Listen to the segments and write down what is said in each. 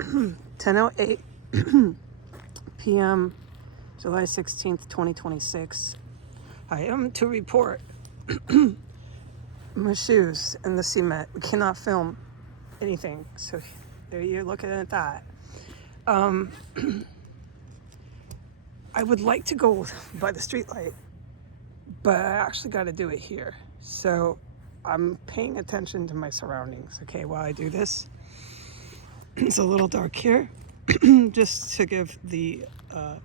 10:08 p.m. July 16th, 2026. I am to report my shoes in the cement. We cannot film anything, so there you're looking at that. I would like to go by the streetlight, but I actually got to do it here. So I'm paying attention to my surroundings, okay, while I do this. It's a little dark here. Just to give the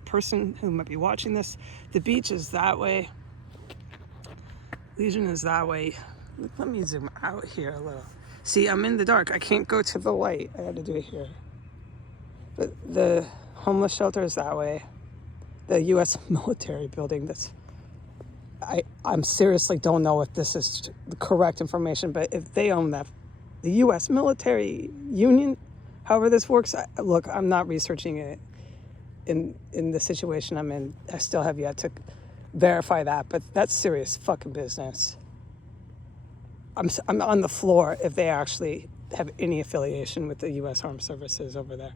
person who might be watching this, the beach is that way. Legion is that way. Let me zoom out here a little. See, I'm in the dark. I can't go to the light. I got to do it here. But the homeless shelter is that way. The U.S. military building, I'm seriously don't know if this is the correct information, but if they own that, the U.S. military union, however this works, look, I'm not researching it in the situation I'm in. I still have yet to verify that, but that's serious fucking business. I'm on the floor if they actually have any affiliation with the U.S. Armed Services over there.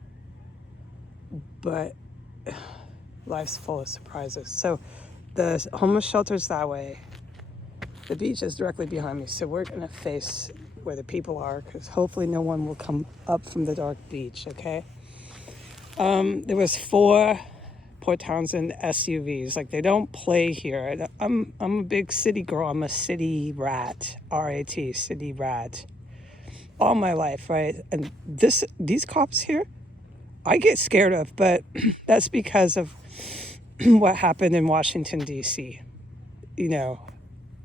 But life's full of surprises. So the homeless shelter's that way. The beach is directly behind me, so we're gonna face where the people are, because hopefully no one will come up from the dark beach, okay? There was 4 Port Townsend SUVs. Like, they don't play here. I'm a big city girl. I'm a city rat, R-A-T, city rat, all my life, right? And these cops here, I get scared of, but that's because of what happened in Washington, D.C. You know,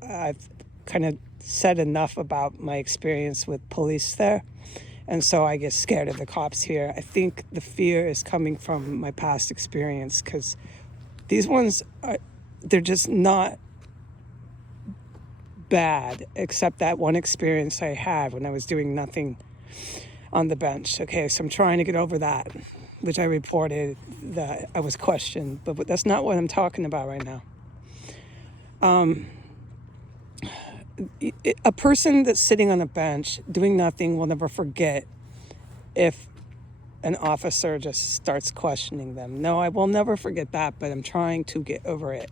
I've kind of said enough about my experience with police there, and so I get scared of the cops here. I think the fear is coming from my past experience, because these ones they're just not bad, except that one experience I had when I was doing nothing on the bench. Okay, so I'm trying to get over that, which I reported that I was questioned, but that's not what I'm talking about right now. A person that's sitting on a bench doing nothing will never forget if an officer just starts questioning them. No, I will never forget that, but I'm trying to get over it,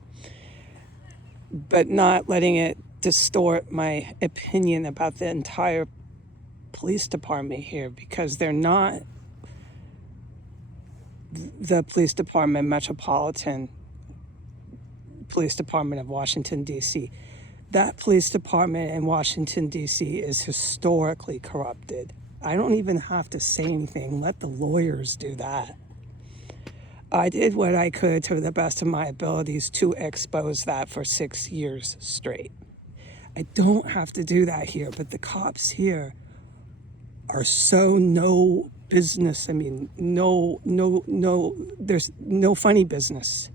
but not letting it distort my opinion about the entire police department here, because they're not the police department, Metropolitan Police Department of Washington, D.C. That police department in Washington, D.C. is historically corrupted. I don't even have to say anything. Let the lawyers do that. I did what I could to the best of my abilities to expose that for 6 years straight. I don't have to do that here, but the cops here are so no business. I mean, no, there's no funny business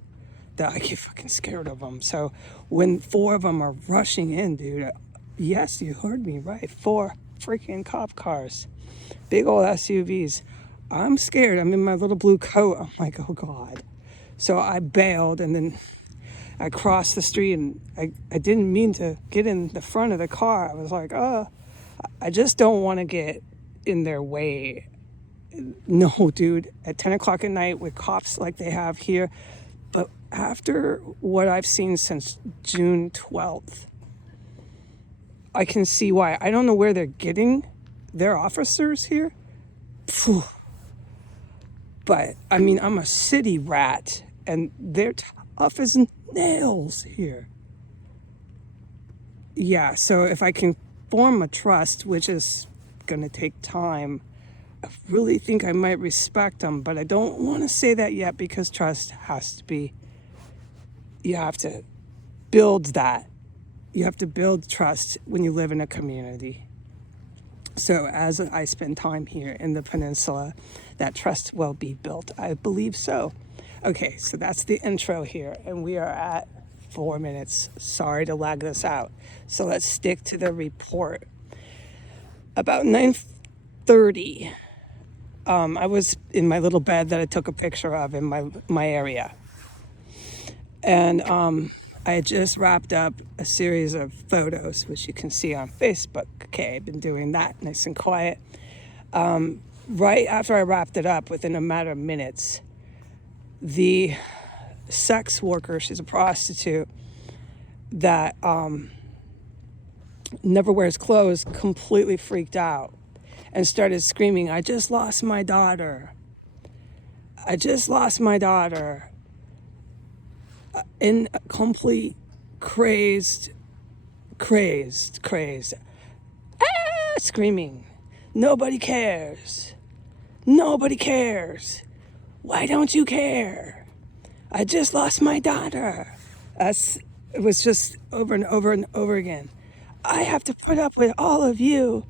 that I get fucking scared of them. So when 4 of them are rushing in, dude, yes, you heard me right, 4 freaking cop cars, big old SUVs. I'm scared. I'm in my little blue coat. I'm like, oh God. So I bailed, and then I crossed the street, and I didn't mean to get in the front of the car. I was like, oh, I just don't want to get in their way. No, dude, at 10 o'clock at night with cops like they have here. But after what I've seen since June 12th, I can see why. I don't know where they're getting their officers here. Phew. But, I mean, I'm a city rat, and they're tough as nails here. Yeah, so if I can form a trust, which is going to take time, I really think I might respect them, but I don't want to say that yet, because trust has to be, you have to build that. You have to build trust when you live in a community. So as I spend time here in the peninsula, that trust will be built. I believe so. Okay, so that's the intro here, and we are at 4 minutes. Sorry to lag this out. So let's stick to the report. About 9:30, I was in my little bed that I took a picture of in my area. And I had just wrapped up a series of photos, which you can see on Facebook. Okay, I've been doing that nice and quiet. right after I wrapped it up, within a matter of minutes, the sex worker, she's a prostitute that never wears clothes, completely freaked out and started screaming, I just lost my daughter. I just lost my daughter. In complete crazed, screaming. Nobody cares. Nobody cares. Why don't you care? I just lost my daughter. It was just over and over and over again. I have to put up with all of you.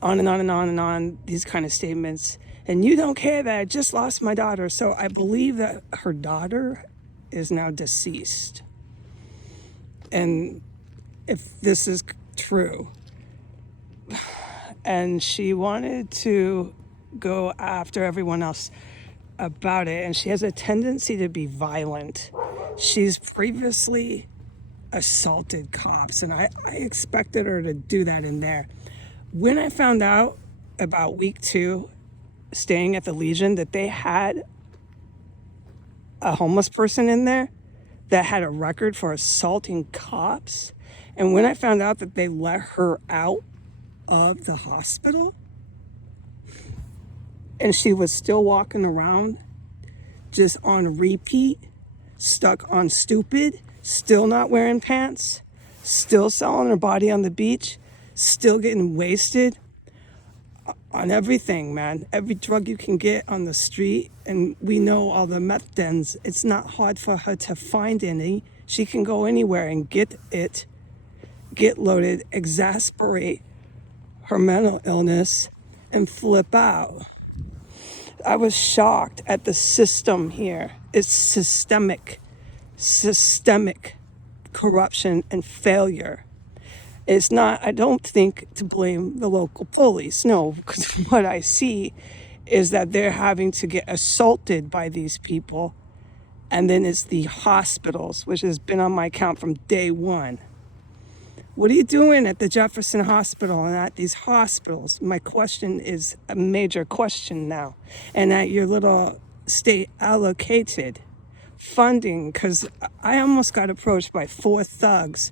On and on and on and on, these kind of statements. And you don't care that I just lost my daughter. So I believe that her daughter is now deceased. And if this is true, and she wanted to go after everyone else about it, and she has a tendency to be violent. She's previously assaulted cops, and I expected her to do that in there. When I found out about week 2, staying at the Legion, that they had a homeless person in there that had a record for assaulting cops, and when I found out that they let her out of the hospital and she was still walking around just on repeat, stuck on stupid, still not wearing pants, still selling her body on the beach, still getting wasted on everything, man. Every drug you can get on the street, and we know all the meth dens. It's not hard for her to find any. She can go anywhere and get it, get loaded, exasperate her mental illness, and flip out. I was shocked at the system here. It's systemic corruption and failure. It's not, I don't think, to blame the local police. No, because what I see is that they're having to get assaulted by these people. And then it's the hospitals, which has been on my account from day one. What are you doing at the Jefferson Hospital and at these hospitals? My question is a major question now. And at your little state allocated funding, because I almost got approached by 4 thugs.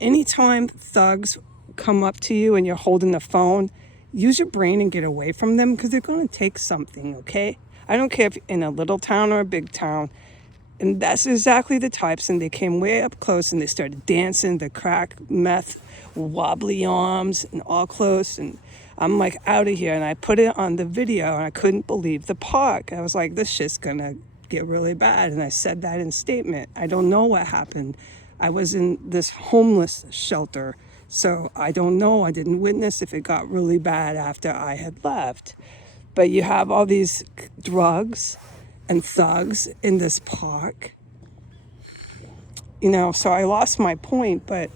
Anytime thugs come up to you and you're holding the phone, use your brain and get away from them, because they're going to take something, okay? I don't care if you're in a little town or a big town. And that's exactly the types. And they came way up close and they started dancing, the crack, meth, wobbly arms, and all close. And I'm like, out of here. And I put it on the video and I couldn't believe the park. I was like, this shit's gonna get really bad. And I said that in statement. I don't know what happened. I was in this homeless shelter, so I don't know. I didn't witness if it got really bad after I had left. But you have all these drugs and thugs in this park, so I lost my point, but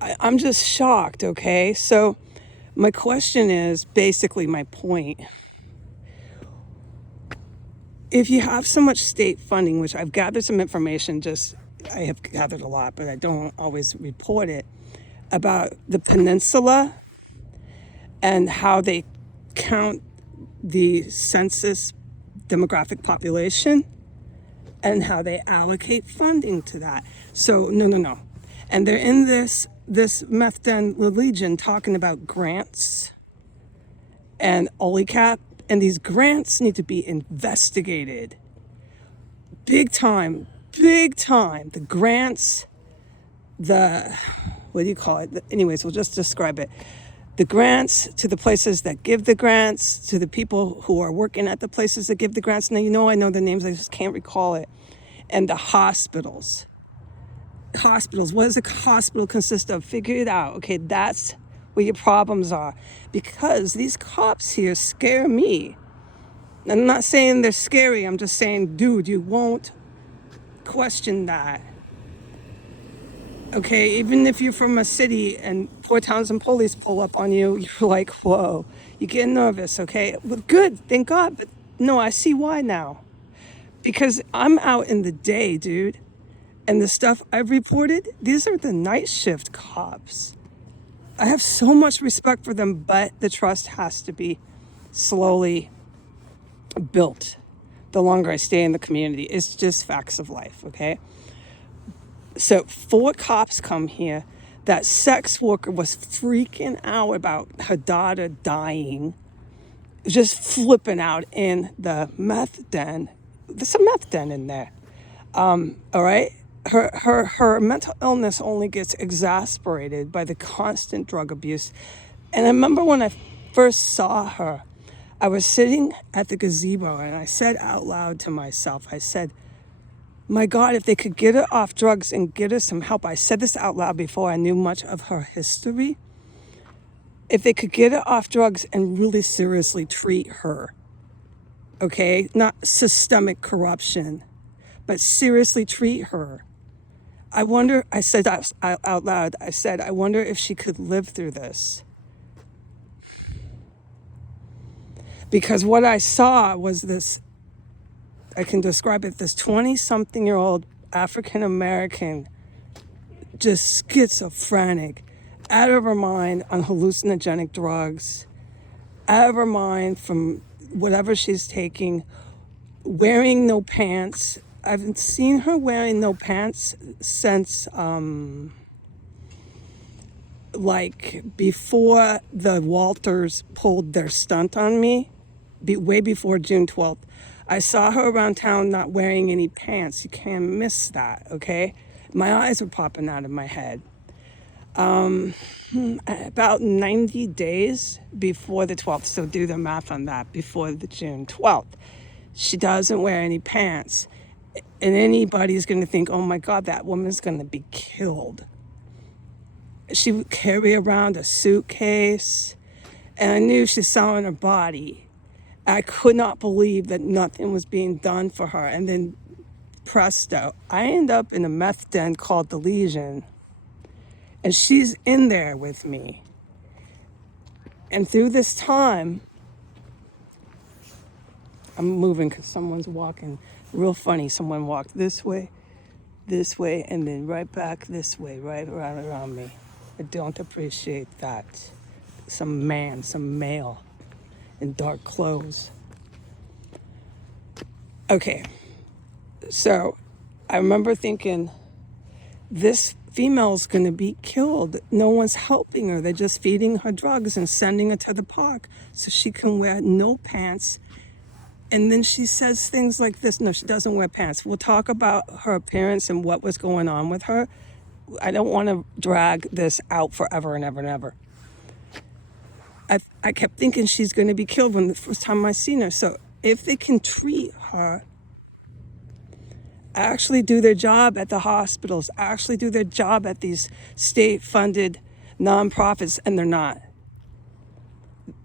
I'm just shocked, okay? So my question is, basically my point, if you have so much state funding, which I've gathered some information, I have gathered a lot, but I don't always report it, about the peninsula and how they count the census demographic population and how they allocate funding to that. So no. And they're in this meth den Legion talking about grants and OLICAP, and these grants need to be investigated. Big time. The grants, what do you call it? Anyways, we'll just describe it. The grants to the places that give the grants, to the people who are working at the places that give the grants. Now, I know the names, I just can't recall it. And the hospitals. What does a hospital consist of? Figure it out. Okay, that's where your problems are. Because these cops here scare me. I'm not saying they're scary. I'm just saying, dude, you won't question that. Okay, even if you're from a city and Port Townsend police pull up on you, you're like, whoa, you get nervous, okay? Well, good, thank God, but no, I see why now. Because I'm out in the day, dude, and the stuff I've reported, these are the night shift cops. I have so much respect for them, but the trust has to be slowly built the longer I stay in the community. It's just facts of life, okay? So 4 cops come here. That sex worker was freaking out about her daughter dying, just flipping out in the meth den. There's a meth den in there. All right. Her mental illness only gets exasperated by the constant drug abuse. And I remember when I first saw her, I was sitting at the gazebo and I said out loud to myself, I said, my God, if they could get her off drugs and get her some help. I said this out loud before I knew much of her history. If they could get her off drugs and really seriously treat her, okay? Not systemic corruption, but seriously treat her. I wonder, I said that out loud, I said, I wonder if she could live through this. Because what I saw was this, I can describe it, this 20-something-year-old African-American, just schizophrenic, out of her mind on hallucinogenic drugs, out of her mind from whatever she's taking, wearing no pants. I haven't seen her wearing no pants since like before the Walters pulled their stunt on me, way before June 12th. I saw her around town not wearing any pants. You can't miss that, okay? My eyes were popping out of my head. About 90 days before the 12th, so do the math on that, before the June 12th. She doesn't wear any pants. And anybody's going to think, oh my God, that woman's going to be killed. She would carry around a suitcase, and I knew she's selling her body. I could not believe that nothing was being done for her. And then presto, I end up in a meth den called the Legion, and she's in there with me. And through this time, I'm moving because someone's walking. Real funny, someone walked this way, and then right back this way, right around me. I don't appreciate that. Some male in dark clothes. Okay, so I remember thinking, this female's gonna be killed. No one's helping her. They're just feeding her drugs and sending her to the park so she can wear no pants. And then she says things like this. No, she doesn't wear pants. We'll talk about her appearance and what was going on with her. I don't want to drag this out forever and ever and ever. I kept thinking she's going to be killed when the first time I seen her. So if they can treat her, actually do their job at the hospitals, actually do their job at these state-funded nonprofits, and they're not,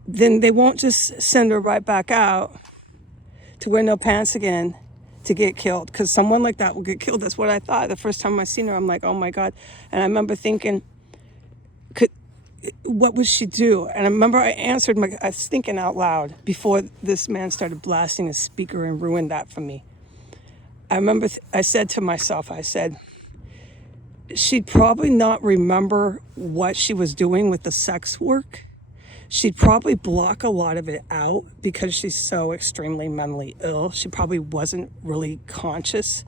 then they won't just send her right back out to wear no pants again to get killed, because someone like that will get killed. That's what I thought the first time I seen her. I'm like, oh my God. And I remember thinking, what would she do? And I remember I was thinking out loud before this man started blasting his speaker and ruined that for me. I remember I said to myself, I said, she'd probably not remember what she was doing with the sex work. She'd probably block a lot of it out because she's so extremely mentally ill. She probably wasn't really conscious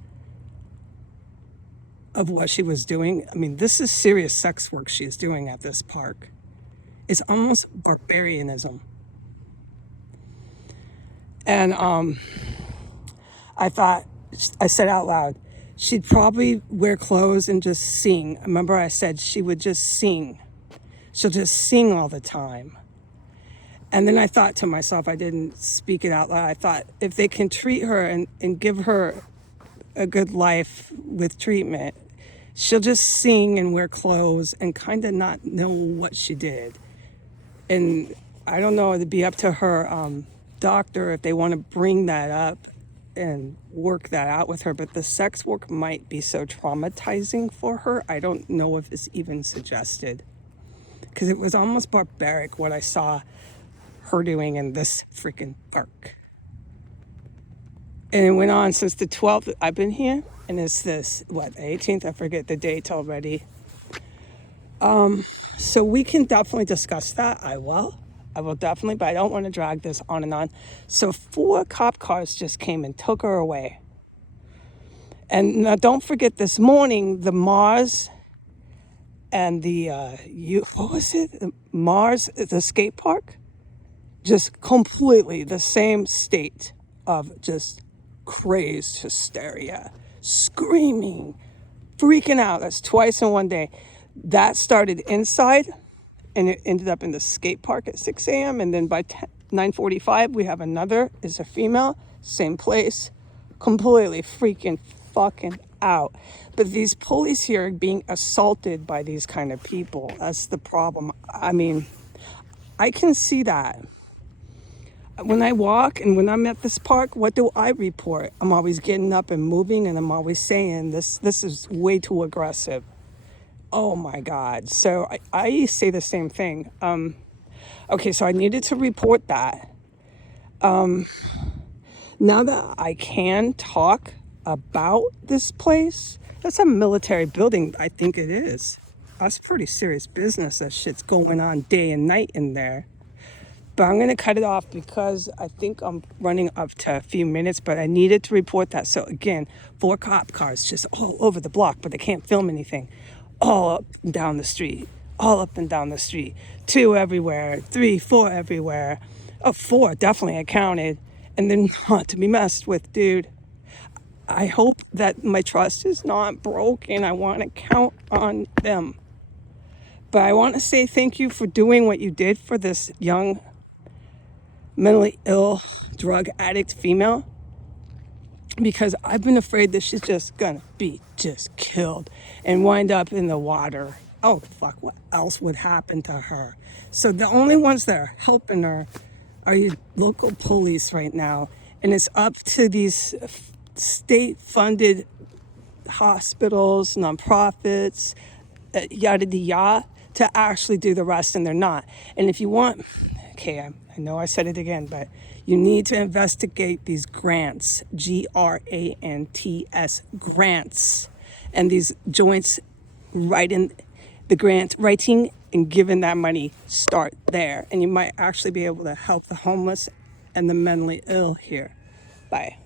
of what she was doing. I mean, this is serious sex work she's doing at this park. It's almost barbarianism. And I thought, I said out loud, she'd probably wear clothes and just sing. I remember I said she would just sing. She'll just sing all the time. And then I thought to myself, I didn't speak it out loud. I thought, if they can treat her and give her a good life with treatment, she'll just sing and wear clothes and kind of not know what she did. And I don't know, it'd be up to her doctor if they want to bring that up and work that out with her. But the sex work might be so traumatizing for her. I don't know if it's even suggested, because it was almost barbaric what I saw her doing in this freaking park. And it went on since the 12th I've been here, and it's this, what, the 18th? I forget the date already. So we can definitely discuss that. I will definitely, but I don't want to drag this on and on. So 4 cop cars just came and took her away. And now don't forget this morning, the Mars and the, what was it? Mars, the skate park? Just completely the same state of just crazed hysteria, screaming, freaking out. That's twice in one day. That started inside and it ended up in the skate park at 6 a.m. And then by 9:45, we have another, is a female, same place, completely freaking fucking out. But these police here are being assaulted by these kind of people. That's the problem. I mean, I can see that. When I walk and when I'm at this park, what do I report? I'm always getting up and moving, and I'm always saying this is way too aggressive. Oh my God. So I say the same thing. Okay, so I needed to report that. Now that I can talk about this place, that's a military building, I think it is. That's pretty serious business. That shit's going on day and night in there. But I'm going to cut it off because I think I'm running up to a few minutes, but I needed to report that. So again, 4 cop cars just all over the block, but they can't film anything. All up and down the street, all up and down the street. 2 everywhere, 3, 4 everywhere. Oh, 4, definitely I counted. And they're not to be messed with, dude. I hope that my trust is not broken. I want to count on them. But I want to say thank you for doing what you did for this young, mentally ill, drug addict female. Because I've been afraid that she's just gonna be just killed and wind up in the water. Oh, fuck, what else would happen to her? So the only ones that are helping her are your local police right now. And it's up to these state-funded hospitals, nonprofits, yada yada, to actually do the rest, and they're not. And if you want, okay, I know I said it again, but you need to investigate these grants, grants, grants, and these joints writing the grant, writing and giving that money, start there. And you might actually be able to help the homeless and the mentally ill here. Bye.